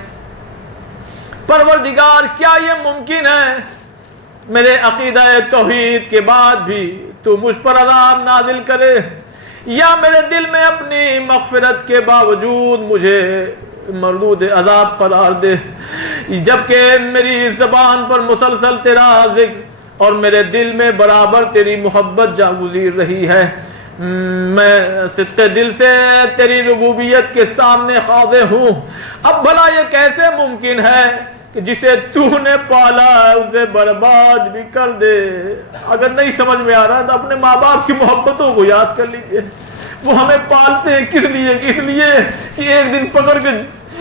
پروردگار کیا یہ ممکن ہے میرے عقیدہ توحید کے بعد بھی تو مجھ پر عذاب نازل کرے، یا میرے دل میں اپنی مغفرت کے باوجود مجھے مردود عذاب قرار دے، جبکہ میری زبان پر مسلسل تیرا ذکر اور میرے دل میں برابر تیری محبت جاگزیر رہی ہے. میں صدق دل سے تیری ربوبیت کے سامنے خاضع ہوں. اب بھلا یہ کیسے ممکن ہے کہ جسے تو نے پالا ہے اسے برباد بھی کر دے. اگر نہیں سمجھ میں آ رہا تو اپنے ماں باپ کی محبتوں کو یاد کر لیجئے. وہ ہمیں پالتے ہیں کس لیے؟ اس لیے کہ ایک دن پکڑ کے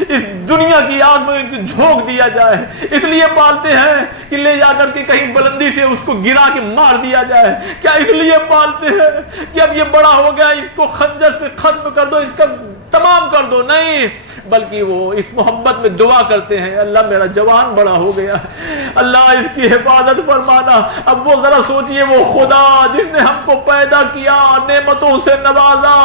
اس دنیا کی آگ میں اسے جھونک دیا جائے. اس لیے پالتے ہیں کہ لے جا کر کے کہیں بلندی سے اس کو گرا کے مار دیا جائے. کیا اس لیے پالتے ہیں کہ اب یہ بڑا ہو گیا اس کو خنجر سے ختم کر دو، اس کا تمام کر دو؟ نہیں، بلکہ وہ اس محبت میں دعا کرتے ہیں، اللہ میرا جوان بڑا ہو گیا، اللہ اس کی حفاظت فرمانا. اب وہ ذرا سوچئے، وہ خدا جس نے ہم کو پیدا کیا، نعمتوں سے نوازا،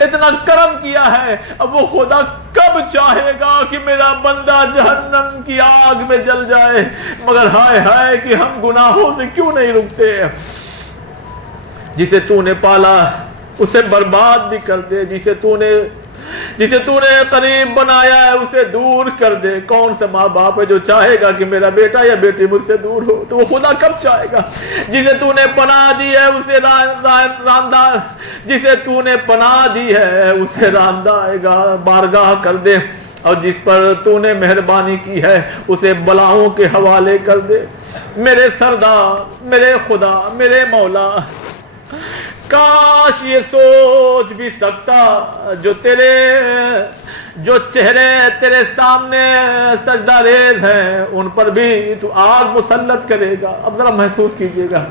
اتنا کرم کیا ہے، اب وہ خدا کب چاہے گا کہ میرا بندہ جہنم کی آگ میں جل جائے؟ مگر ہائے ہائے کہ ہم گناہوں سے کیوں نہیں رکتے. جسے تو نے پالا اسے برباد بھی کر دے، جسے تو نے قریب بنایا ہے اسے دور کر دے. کون سا ماں باپ ہے جو چاہے گا کہ میرا بیٹا یا بیٹی مجھ سے دور ہو؟ تو وہ خدا کب چاہے گا؟ جسے تو نے پناہ دی ہے اسے راندہ، جسے تو نے پناہ دی ہے اسے راندہ بارگاہ کر دے، اور جس پر تو نے مہربانی کی ہے اسے بلاؤں کے حوالے کر دے. میرے سردار، میرے خدا، میرے مولا، کاش یہ سوچ بھی سکتا جو چہرے تیرے سامنے سجدہ ریز ہیں ان پر بھی تو آگ مسلط کرے گا. اب ذرا محسوس کیجئے گا،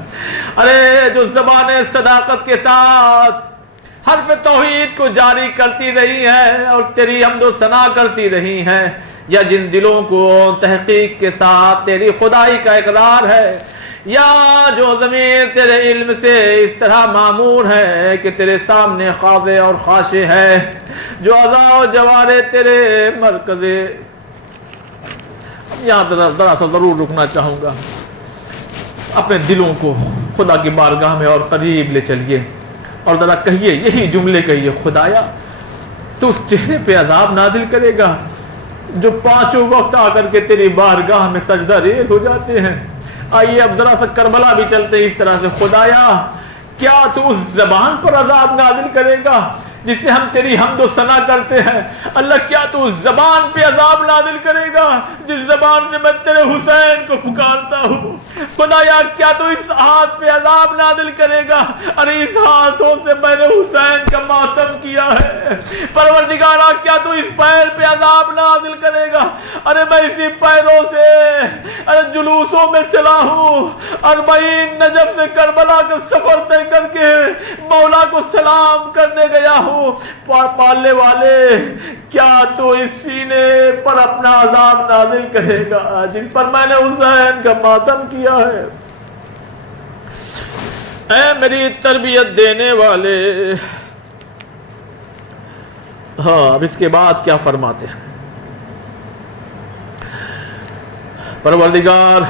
ارے جو زبان صداقت کے ساتھ حرف توحید کو جاری کرتی رہی ہے اور تیری حمد و ثنا کرتی رہی ہیں، یا جن دلوں کو تحقیق کے ساتھ تیری خدائی کا اقرار ہے، یا جو ضمیر تیرے علم سے اس طرح معمور ہے کہ تیرے سامنے خاضع اور خاشع ہے، جو اعضاء و جوارے تیرے مرکزے. یہاں ذرا سا ضرور رکنا چاہوں گا. اپنے دلوں کو خدا کی بارگاہ میں اور قریب لے چلیے اور ذرا کہیے، یہی جملے کہیے، خدایا تو اس چہرے پہ عذاب نازل کرے گا جو پانچوں وقت آ کر کے تیری بارگاہ میں سجدہ ریز ہو جاتے ہیں. آئیے اب ذرا سا کربلا بھی چلتے اس طرح سے. خدایا کیا تو اس زبان پر عذاب نازل کرے گا جس سے ہم تیری حمد و ثنا کرتے ہیں؟ اللہ کیا تو اس زبان پہ عذاب نازل کرے گا جس زبان سے میں تیرے حسین کو پکارتا ہوں؟ خدایا کیا تو اس ہاتھ پہ عذاب نازل کرے گا؟ ارے اس ہاتھوں سے میں نے حسین کا ماتم کیا ہے. پروردگارا کیا تو اس پیر پہ عذاب نازل کرے گا؟ ارے میں اسی پیروں سے جلوسوں میں چلا ہوں، 40 نجف سے کربلا کا سفر طے کر کے مولا کو سلام کرنے گیا ہوں. پالنے والے کیا تو اس سینے پر اپنا عذاب نازل کرے گا جس پر میں نے حسین کا ماتم کیا ہے؟ اے میری تربیت دینے والے. ہاں اب اس کے بعد کیا فرماتے ہیں؟ پروردگار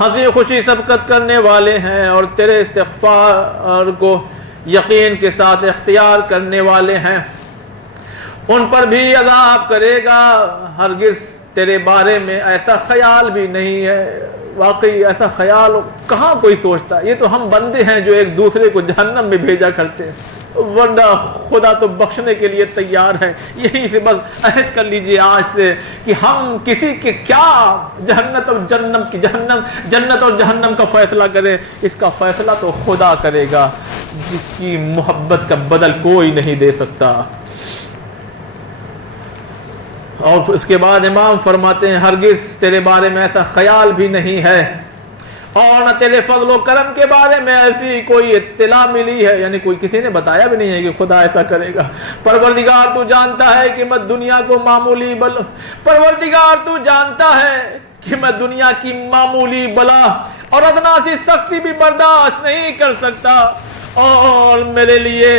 ہنسی خوشی سبقت کرنے والے ہیں اور تیرے استغفار کو یقین کے ساتھ اختیار کرنے والے ہیں، ان پر بھی عذاب کرے گا. ہرگز تیرے بارے میں ایسا خیال بھی نہیں ہے واقعی ایسا خیال کہاں کوئی سوچتا ہے؟ یہ تو ہم بندے ہیں جو ایک دوسرے کو جہنم میں بھیجا کرتے ہیں، ورنہ خدا تو بخشنے کے لیے تیار ہے۔ یہیں سے بس عہد کر لیجئے آج سے کہ ہم کسی کے کیا جنت اور جہنم کا فیصلہ کریں، اس کا فیصلہ تو خدا کرے گا جس کی محبت کا بدل کوئی نہیں دے سکتا۔ اور اس کے بعد امام فرماتے ہیں ہرگز تیرے بارے میں ایسا خیال بھی نہیں ہے اور نہ تیرے فضل و کرم کے بارے میں ایسی کوئی اطلاع ملی ہے، یعنی کوئی کسی نے بتایا بھی نہیں ہے کہ خدا ایسا کرے گا۔ پروردگار تو جانتا ہے کہ میں دنیا کو دنیا کی معمولی بلا اور ادنا سی سختی بھی برداشت نہیں کر سکتا، اور میرے لیے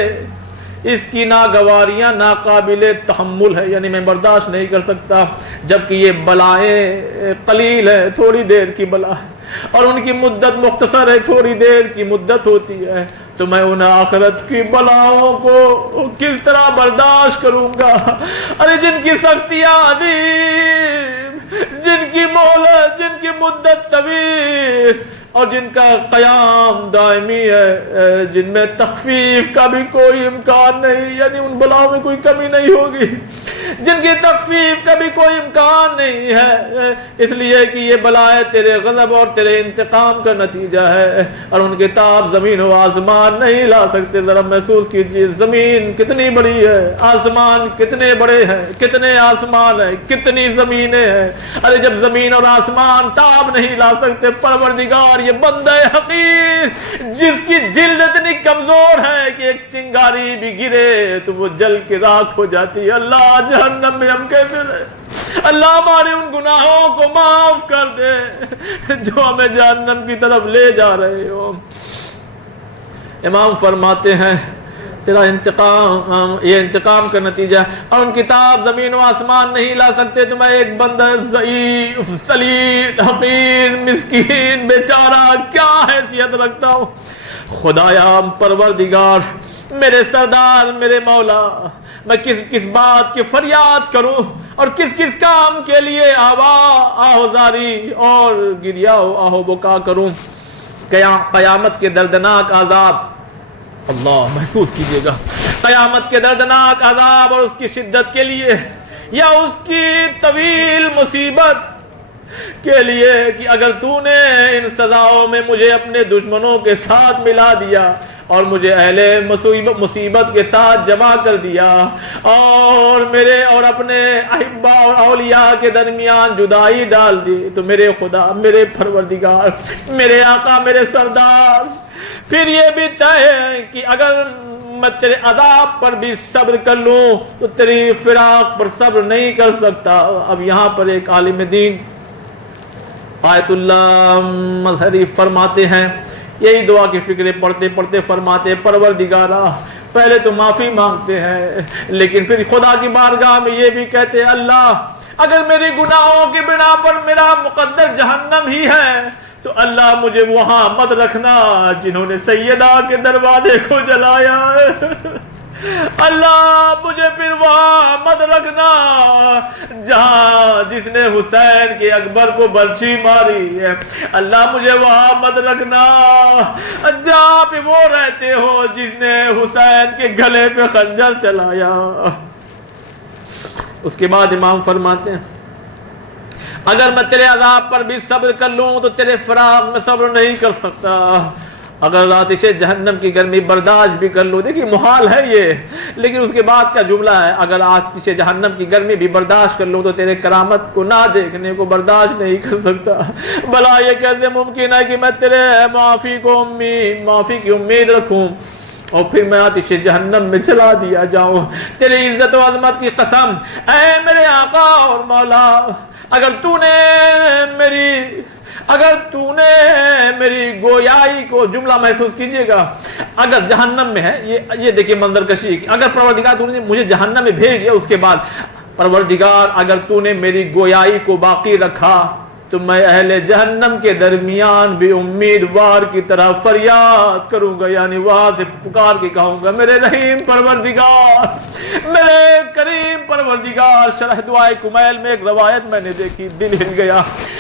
اس کی ناگواریاں ناقابل تحمل ہے، یعنی میں برداشت نہیں کر سکتا، جبکہ یہ بلائیں قلیل ہے، تھوڑی دیر کی بلا ہے، اور ان کی مدت مختصر ہے، تھوڑی دیر کی مدت ہوتی ہے، تو میں ان آخرت کی بلاؤں کو کس طرح برداشت کروں گا؟ ارے جن کی سختیاں عظیم، جن کی مہلت، جن کی مدت طویل، اور جن کا قیام دائمی ہے، جن میں تخفیف کا بھی کوئی امکان نہیں، یعنی ان بلاؤں میں کوئی کمی نہیں ہوگی، جن کی تخفیف کا بھی کوئی امکان نہیں ہے، اس لیے کہ یہ بلائیں تیرے غضب اور تیرے انتقام کا نتیجہ ہے، اور ان کے تاب زمین و آسمان نہیں لا سکتے۔ ذرا محسوس کیجئے زمین کتنی بڑی ہے، آسمان کتنے بڑے ہیں، کتنے آسمان ہیں، کتنی زمینیں ہیں۔ ارے جب زمین اور آسمان تاب نہیں لا سکتے، پروردگار یہ بندہ حقیر جس کی جلد اتنی کمزور ہے کہ ایک چنگاری بھی گرے تو وہ جل کے راکھ ہو جاتی ہے، اللہ جہنم میں ہم کیسے رہے؟ اللہ ہمارے ان گناہوں کو معاف کر دے جو ہمیں جہنم کی طرف لے جا رہے ہو۔ امام فرماتے ہیں تیرا انتقام، یہ انتقام کا نتیجہ، اور ان کتاب زمین و آسمان نہیں لا سکتے، تو میں ایک بندہ ضعیف، ذلیل، حقیر، مسکین، بیچارہ کیا حیثیت رکھتا ہوں۔ خدایا پروردگار، میرے سردار، میرے مولا، میں کس بات کی فریاد کروں اور کس کام کے لیے آہوزاری اور گریا آہو بکا کروں؟ قیامت کے دردناک عذاب، اللہ محسوس کیجئے گا، قیامت کے دردناک عذاب اور اس کی شدت کے لیے، یا اس کی طویل مصیبت کے لیے کہ اگر تو نے ان سزاؤں میں مجھے اپنے دشمنوں کے ساتھ ملا دیا اور مجھے اہل مصیبت کے ساتھ جمع کر دیا، اور میرے اور اپنے احبا اور اولیاء کے درمیان جدائی ڈال دی، تو میرے خدا، میرے پروردگار، میرے آقا، میرے سردار، پھر یہ بھی طے ہے کہ اگر میں تیرے عذاب پر بھی صبر کر لوں تو تیری فراق پر صبر نہیں کر سکتا۔ اب یہاں پر ایک عالم دین آیت اللہ مظہری فرماتے ہیں، یہی دعا کی فکریں پڑھتے پڑھتے فرماتے، پروردگارا، پہلے تو معافی مانگتے ہیں، لیکن پھر خدا کی بارگاہ میں یہ بھی کہتے ہیں اللہ اگر میری گناہوں کی بنا پر میرا مقدر جہنم ہی ہے تو اللہ مجھے وہاں مت رکھنا جنہوں نے سیدہ کے دروازے کو جلایا ہے، اللہ مجھے پھر وہاں مت رکھنا جہاں جس نے حسین کے اکبر کو برچھی ماری ہے، اللہ مجھے وہاں مت رکھنا جہاں پہ وہ رہتے ہو جس نے حسین کے گلے پہ خنجر چلایا۔ اس کے بعد امام فرماتے ہیں اگر میں تیرے عذاب پر بھی صبر کر لوں تو تیرے فراق میں صبر نہیں کر سکتا، اگر آتش جہنم کی گرمی برداشت بھی کر لوں، دیکھیے محال ہے یہ، لیکن اس کے بعد کیا جملہ ہے، اگر آتش جہنم کی گرمی بھی برداشت کر لوں تو تیرے کرامت کو نہ دیکھنے کو برداشت نہیں کر سکتا، بھلا یہ کیسے ممکن ہے کہ میں تیرے معافی کی امید رکھوں اور پھر میں آتش جہنم میں چلا دیا جاؤں؟ تیری عزت و عظمت کی قسم اے میرے آقا اور مولا، اگر تو نے میری گویائی کو، جملہ محسوس کیجئے گا، اگر جہنم میں ہے، یہ دیکھیں منظر کشی، اگر پروردگار تو نے مجھے جہنم میں بھیج دیا، اس کے بعد پروردگار اگر تو نے میری گویائی کو باقی رکھا تو میں اہل جہنم کے درمیان بھی امیدوار کی طرح فریاد کروں گا، یعنی وہاں سے پکار کے کہوں گا میرے رحیم پروردگار، میرے کریم پروردگار۔ شرح دعائے کمیل میں ایک روایت میں نے دیکھی، دل ہل گیا،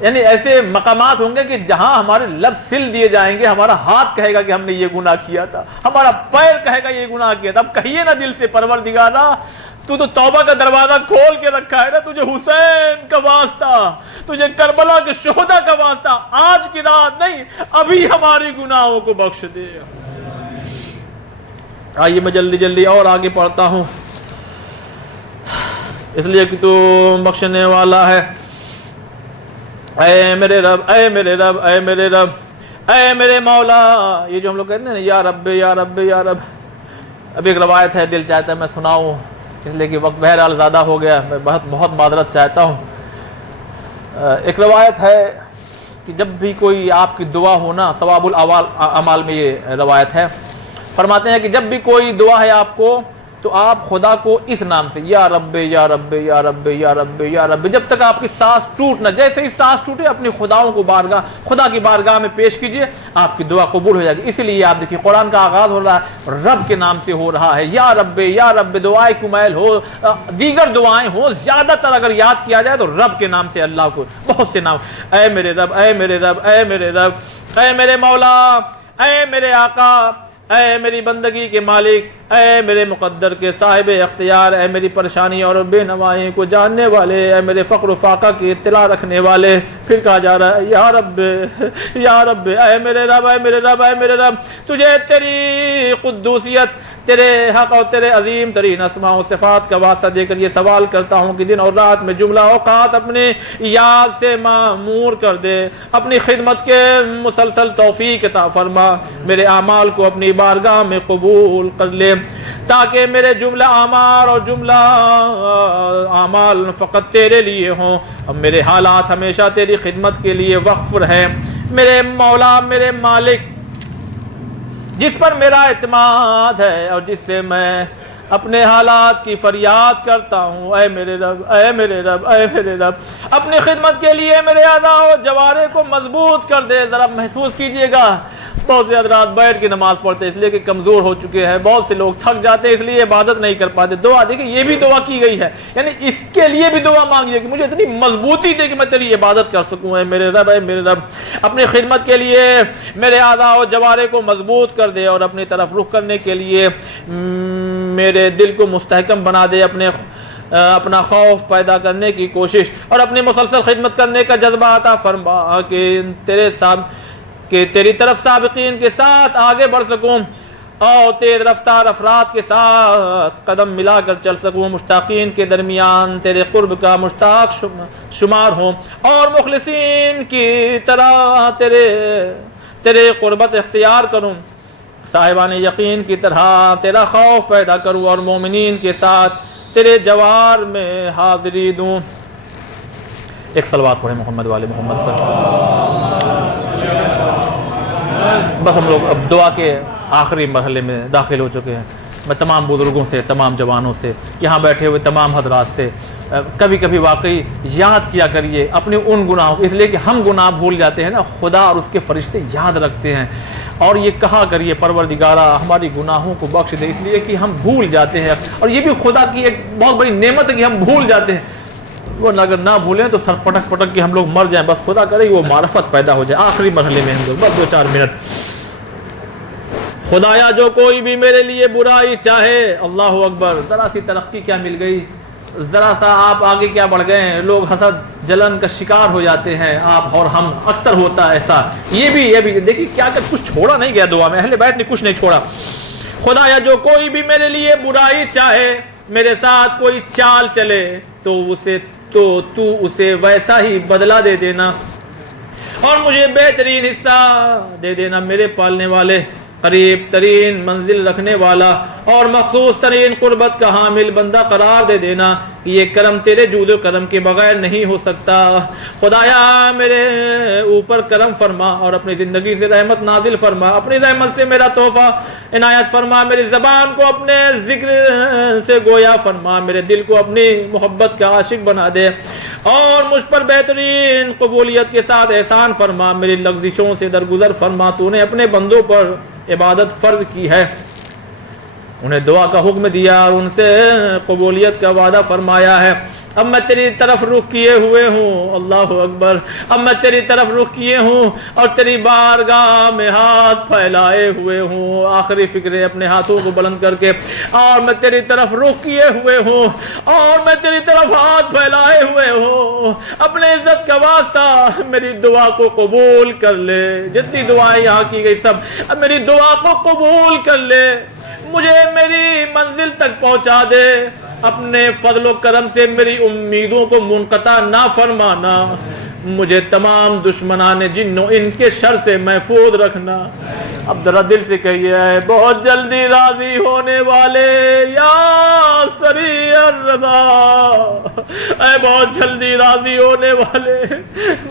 یعنی ایسے مقامات ہوں گے کہ جہاں ہمارے لفظ سل دیے جائیں گے، ہمارا ہاتھ کہے گا کہ ہم نے یہ گناہ کیا تھا، ہمارا پیر کہے گا یہ گناہ کیا تھا. اب کہیے نا دل سے پروردگارا تو توبہ کا دروازہ کھول کے رکھا ہے نا، تجھے حسین کا واسطہ، تجھے کربلا کے شہداء کا واسطہ، آج کی رات نہیں ابھی ہماری گناہوں کو بخش دے. آئیے میں جلدی جلدی اور آگے پڑھتا ہوں، اس لیے کہ تو بخشنے والا ہے. اے میرے رب، اے میرے رب، اے میرے رب، اے میرے مولا. یہ جو ہم لوگ کہتے ہیں نا یا رب یا رب یا رب. اب ایک روایت ہے، دل چاہتا ہے میں سناؤں، اس لیے کہ وقت بہرحال زیادہ ہو گیا، میں بہت معذرت چاہتا ہوں. ایک روایت ہے کہ جب بھی کوئی آپ کی دعا ہو نا، ثواب الاعمال میں یہ روایت ہے، فرماتے ہیں کہ جب بھی کوئی دعا ہے آپ کو تو آپ خدا کو اس نام سے یا رب یا رب یا رب یا رب یا رب، جب تک آپ کی سانس ٹوٹ نہ، جیسے ہی سانس ٹوٹے اپنی خداؤں کو خدا کی بارگاہ میں پیش کیجئے، آپ کی دعا قبول ہو جائے گی. اسی لیے آپ دیکھیے قرآن کا آغاز ہو رہا ہے رب کے نام سے ہو رہا ہے، یا رب. دعائیں کمیل ہو، دیگر دعائیں ہو، زیادہ تر اگر یاد کیا جائے تو رب کے نام سے اللہ کو بہت سے نام. اے میرے رب، اے میرے رب، اے میرے رب، اے میرے مولا، اے میرے آقا، اے میری بندگی کے مالک، اے میرے مقدر کے صاحب اختیار، اے میری پریشانی اور بے نوائی کو جاننے والے، اے میرے فقر و فاقہ کی اطلاع رکھنے والے. پھر کہا جا رہا ہے یا رب یا رب، اے میرے رب، اے میرے رب، اے میرے رب، تجھے تیری قدوسیت، تیرے حق اور تیرے عظیم ترین اسماء و صفات کا واسطہ دے کر یہ سوال کرتا ہوں کہ دن اور رات میں جملہ اوقات اپنے یاد سے معمور کر دے، اپنی خدمت کے مسلسل توفیق عطا فرما، میرے اعمال کو اپنی بارگاہ میں قبول کر لے، تاکہ میرے جملہ اعمال اور جملہ اعمال فقط تیرے لیے ہوں، اب میرے حالات ہمیشہ تیری خدمت کے لیے وقف رہیں. میرے مولا، میرے مالک، جس پر میرا اعتماد ہے اور جس سے میں اپنے حالات کی فریاد کرتا ہوں، اے میرے رب، اے میرے رب، اے میرے رب، اپنی خدمت کے لیے میرے اعضاء و جوارے کو مضبوط کر دے. ذرا محسوس کیجئے گا، بہت سے حضرات بیٹھ کے نماز پڑھتے ہیں اس لیے کہ کمزور ہو چکے ہیں، بہت سے لوگ تھک جاتے ہیں اس لیے عبادت نہیں کر پاتے. دعا دیکھیں یہ بھی دعا کی گئی ہے، یعنی اس کے لیے بھی دعا مانگیے کہ مجھے اتنی مضبوطی دے کہ میں تیری عبادت کر سکوں. اے میرے رب، اے میرے رب، اپنی خدمت کے لیے میرے اعضاء و جوارے کو مضبوط کر دے اور اپنی طرف رخ کرنے کے لیے میرے دل کو مستحکم بنا دے. اپنا خوف پیدا کرنے کی کوشش اور اپنی مسلسل خدمت کرنے کا جذبہ عطا فرما کہ تیری طرف سابقین کے ساتھ آگے بڑھ سکوں اور تیز رفتار افراد کے ساتھ قدم ملا کر چل سکوں، مشتاقین کے درمیان تیرے قرب کا مشتاق شمار ہوں اور مخلصین کی طرح تیرے قربت اختیار کروں، صاحبان یقین کی طرح تیرا خوف پیدا کروں اور مومنین کے ساتھ تیرے جوار میں حاضری دوں. ایک صلوات پڑھیں محمد والے محمد پر. بس ہم لوگ اب دعا کے آخری مرحلے میں داخل ہو چکے ہیں. میں تمام بزرگوں سے، تمام جوانوں سے، یہاں بیٹھے ہوئے تمام حضرات سے کبھی کبھی واقعی یاد کیا کریے اپنے ان گناہوں کو، اس لیے کہ ہم گناہ بھول جاتے ہیں نا، خدا اور اس کے فرشتے یاد رکھتے ہیں. اور یہ کہا کریے پروردگارا ہماری گناہوں کو بخش دے، اس لیے کہ ہم بھول جاتے ہیں، اور یہ بھی خدا کی ایک بہت بڑی نعمت ہے کہ ہم بھول جاتے ہیں. وہ اگر نہ بھولیں تو سر پٹک پٹک کے ہم لوگ مر جائیں. بس خدا کرے وہ معرفت پیدا ہو جائے. آخری مرحلے میں ہم لوگ بس 2-4 منٹ. خدایا جو کوئی بھی میرے لیے برائی چاہے، اللہ اکبر، ذرا سی ترقی کیا مل گئی، ذرا سا آپ آگے کیا بڑھ گئے ہیں. لوگ حسد جلن کا شکار ہو جاتے ہیں، آپ اور ہم اکثر ہوتا ہے ایسا. یہ بھی دیکھیے کیا کہ کچھ چھوڑا نہیں گیا دعا میں، اہل بیت نے کچھ نہیں چھوڑا. خدایا جو کوئی بھی میرے لیے برائی چاہے، میرے ساتھ کوئی چال چلے تو تو اسے ویسا ہی بدلہ دے دینا اور مجھے بہترین حصہ دے دینا. میرے پالنے والے، قریب ترین منزل رکھنے والا اور مخصوص ترین قربت کا حامل بندہ قرار دے دینا کہ یہ کرم تیرے جود و کرم کے بغیر نہیں ہو سکتا. خدایا میرے اوپر کرم فرما اور اپنی زندگی سے رحمت نازل فرما. اپنی رحمت سے میرا تحفہ عنایت فرما. میری زبان کو اپنے ذکر سے گویا فرما. میرے دل کو اپنی محبت کا عاشق بنا دے اور مجھ پر بہترین قبولیت کے ساتھ احسان فرما. میری لغزشوں سے درگزر فرما. تو نے اپنے بندوں پر عبادت فرض کی ہے، انہیں دعا کا حکم دیا اور ان سے قبولیت کا وعدہ فرمایا ہے. اب میں تیری طرف رخ کیے ہوئے ہوں، اللہ اکبر، اب میں تیری طرف رخ کیے ہوں اور تیری بارگاہ میں ہاتھ پھیلائے ہوئے ہوں، آخری فکرے اپنے ہاتھوں کو بلند کر کے، اور میں تیری طرف رخ کیے ہوئے ہوں اور میں تیری طرف ہاتھ پھیلائے ہوئے ہوں، اپنے عزت کا واسطہ میری دعا کو قبول کر لے، جتنی دعائیں یہاں کی گئی سب، اب میری دعا کو قبول کر لے، مجھے میری منزل تک پہنچا دے، اپنے فضل و کرم سے میری امیدوں کو منقطع نہ فرمانا، مجھے تمام دشمنان جن و انس کے شر سے محفوظ رکھنا۔ اب ذرا دل سے کہیے، اے بہت جلدی راضی ہونے والے یا سریع الرضا، اے بہت جلدی راضی ہونے والے،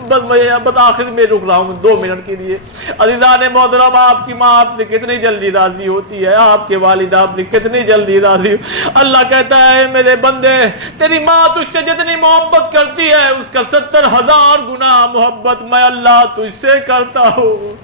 بس آخر میں رک رہا ہوں 2 منٹ کے لیے۔ عزیزان محترم، آپ کی ماں آپ سے کتنی جلدی راضی ہوتی ہے، آپ کے والد آپ سے کتنی جلدی راضی ہو۔ اللہ کہتا ہے میرے بندے، تیری ماں تجھ سے جتنی محبت کرتی ہے اس کا 70,000 گنا محبت میں اللہ تجھ سے کرتا ہوں۔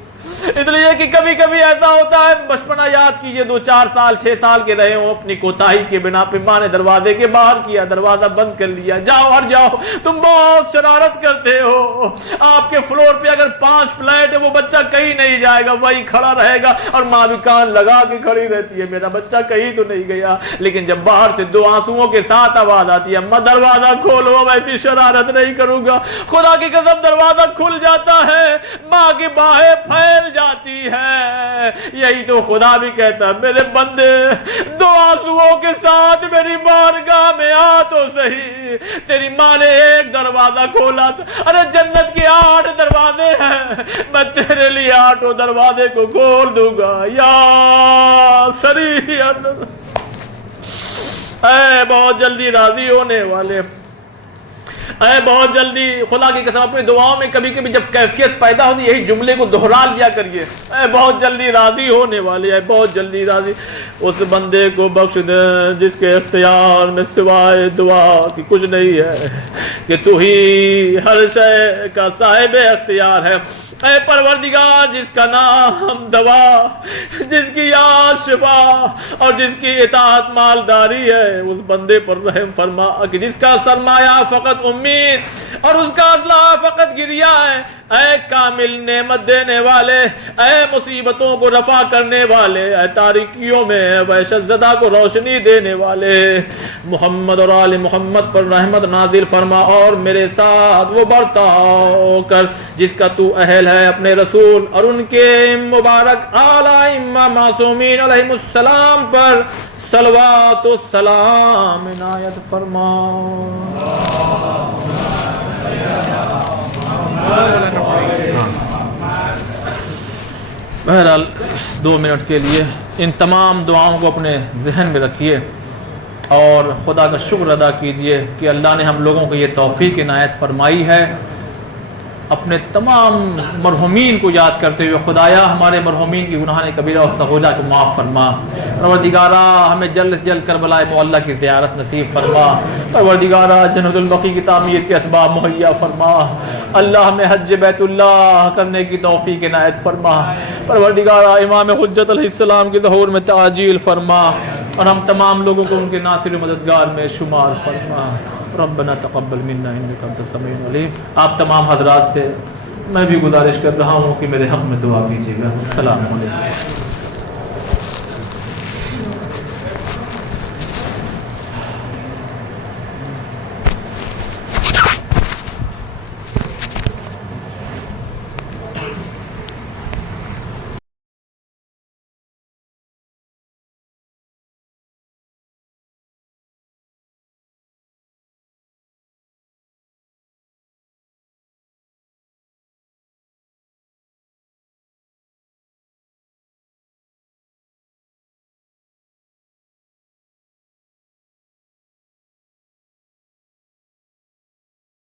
اس لیے کہ کبھی کبھی ایسا ہوتا ہے، بچپنا یاد کیجئے، 2-4 سال 6 سال کے رہے ہوں، اپنی کوتاہی کے بنا پہ ماں نے دروازے کے باہر کیا، دروازہ بند کر لیا، جاؤ ہٹ جاؤ، تم بہت شرارت کرتے ہو، آپ کے فلور پہ اگر 5 فلیٹ ہے وہ بچہ کہیں نہیں جائے گا، وہی کھڑا رہے گا، اور ماں بھی کان لگا کے کھڑی رہتی ہے، میرا بچہ کہیں تو نہیں گیا، لیکن جب باہر سے 2 آنسوؤں کے ساتھ آواز آتی ہے، اماں دروازہ کھولو، ویسی شرارت نہیں کروں گا، خدا کی قسم دروازہ کھل جاتا ہے، ماں کی باہیں پھیل جاتی ہے۔ یہی تو خدا بھی کہتا ہے میرے بندے 2 آنسوؤں کے ساتھ میری بارگاہ میں آ تو صحیح، تیری ماں نے ایک دروازہ کھولا تھا، ارے جنت کے 8 دروازے ہیں، میں تیرے لیے 8 دروازے کو کھول دوں گا، یا سریع اے بہت جلدی راضی ہونے والے، اے بہت جلدی، خدا کی قسم اپنی دعاؤں میں کبھی کبھی جب کیفیت پیدا ہوتی یہی جملے کو دہرا لیا کریے، اے بہت جلدی راضی ہونے والے، اے بہت جلدی راضی اس بندے کو بخش دے جس کے اختیار میں سوائے دعا کی کچھ نہیں ہے، کہ تو ہی ہر شے کا صاحب اختیار ہے، اے پروردگار جس کا نام دوا، جس کی یاد شفا اور جس کی اطاعت مالداری ہے، اس بندے پر رحم فرما کہ جس کا سرمایہ فقط امید اور اس کا اسلحہ فقط گریہ ہے، اے کامل نعمت دینے والے، اے مصیبتوں کو رفع کرنے والے، اے تاریکیوں میں وحشت زدہ کو روشنی دینے والے، محمد اور آل محمد پر رحمت نازل فرما، اور میرے ساتھ وہ برتاؤ کر جس کا تو اہل ہے، اپنے رسول اور ان کے مبارک آل ائمہ معصومین علیہم السلام پر صلوات و سلام عنایت فرما۔ بہرحال 2 منٹ کے لیے ان تمام دعاؤں کو اپنے ذہن میں رکھیے اور خدا کا شکر ادا کیجئے کہ اللہ نے ہم لوگوں کو یہ توفیق عنایت فرمائی ہے، اپنے تمام مرحومین کو یاد کرتے ہوئے خدایا ہمارے مرحومین کی گناہان کبیرہ اور صغیرہ کو معاف فرما، پروردگارا ہمیں جلد سے جلد کربلا معلیٰ کی زیارت نصیب فرما، پروردگارا جنت البقیع کی تعمیر کے اسباب مہیا فرما، اللہ ہمیں حج بیت اللہ کرنے کی توفیق عنایت فرما، پروردگارا امام حجت علیہ السلام کے ظہور میں تعجیل فرما، اور ہم تمام لوگوں کو ان کے ناصر و مددگار میں شمار فرما۔ ربنا تقبل منا انک انت السمیع العلیم۔ آپ تمام حضرات سے میں بھی گزارش کر رہا ہوں کہ میرے حق میں دعا کیجیے گا۔ السلام علیکم۔